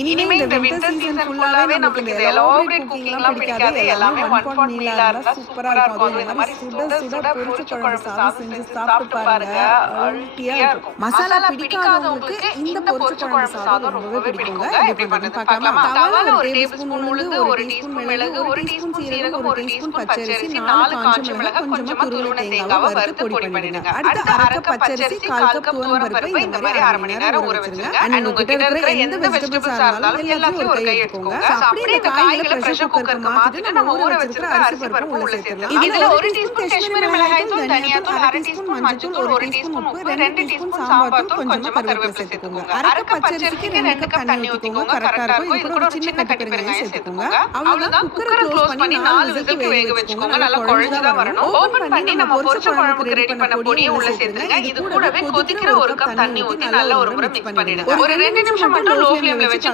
இனிமே இந்த winter season ஃபுல்லாவே நமக்கு இந்த எலாபரேட் குக்கிங்லாம் பிடிக்காது. எல்லாமே ஒன் பாட் மீலா இருந்தா சூப்பரா இருக்கும். அதுவும் இந்த மாதிரி சுட சுட பொரிச்ச குழம்பு சாதம் செஞ்சு சாப்பிட்டு பாருங்க. அல்ட்டியா இருக்கும். மசாலா பிடிக்காதவங்களுக்கு இந்த பொரிச்ச குழம்பு சாதம் ரொம்பவே பிடிக்குங்க. எப்படி பண்றது பார்க்கலாமா? தவால ஒரு டேபிள் ஸ்பூன் உளுந்து, ஒரு டீஸ்பூன் மிளகு, ஒரு டீஸ்பூன் சீரகம், ஒரு டீஸ்பூன் பச்சரிசி, 4 காஞ்ச மிளகாய், கொஞ்சமா துருவின தேங்காவை வறுத்து பொடி பண்ணிடுங்க. அடுத்து அரை கப் பச்சரிசி, 1/4 கப் துவரம் பருப்பு இந்த மாதிரி 1/2 மணி நேரம் ஊற வச்சிருங்க. அண்ட் உங்ககிட்ட இருக்கிற எந்த வெஜிடபிள்ஸா இருந்தாலும் எல்லாத்தையும் ஒரு கை எடுத்துக்கோங்க. அப்படியே இந்த காய்களை பிரஷர் குக்கருக்கு மாத்திட்டு நம்ம ஊற வச்சிருக்கிற அரிசி பருப்பு உள்ள சேர்த்துடலாம். இதுல ஒரு டீஸ்பூன் காஷ்மீரி மிளகாய் தூள், தனியா தூள், 1/2 டீஸ்பூன் மஞ்சள் தூள், 1 டீஸ்பூன் உப்பு, 2 டீஸ்பூன் சாம்பார் தூள், கொஞ்சமா கருவேப்பிலை சேர்த்துக்கோங்க. அரை கப் பச்சரிசிக்கு 2 கப் தண்ணி ஊத்திக்கோங்க. கரெக்டா இருக்கும். இது கூட ஒரு சின்ன கட்டி பெருங்காயம் சேர்த்துக்கோங்க. அவ்வளவுதான். குக்கரை க்ளோஸ் பண்ணி 4 விசிலுக்கு வேக வச்சுக்கோங்க. நல்லா குழஞ்சுதான் வரணும். ஓபன் பண்ணி நம்ம பொரிச்ச குழம்புக்கு ரெடி பண்ண பொடியை உள்ள சேர்த்துங்க. இது கூடவே கொதிக்கிற 1 கப் தண்ணி ஊத்தி நல்லா ஒரு முறை மிக்ஸ் பண்ணிடுங்க. ஒரு 2 நிமிஷம் மட்டும் லோ ஃப்ளேம்ல வச்சு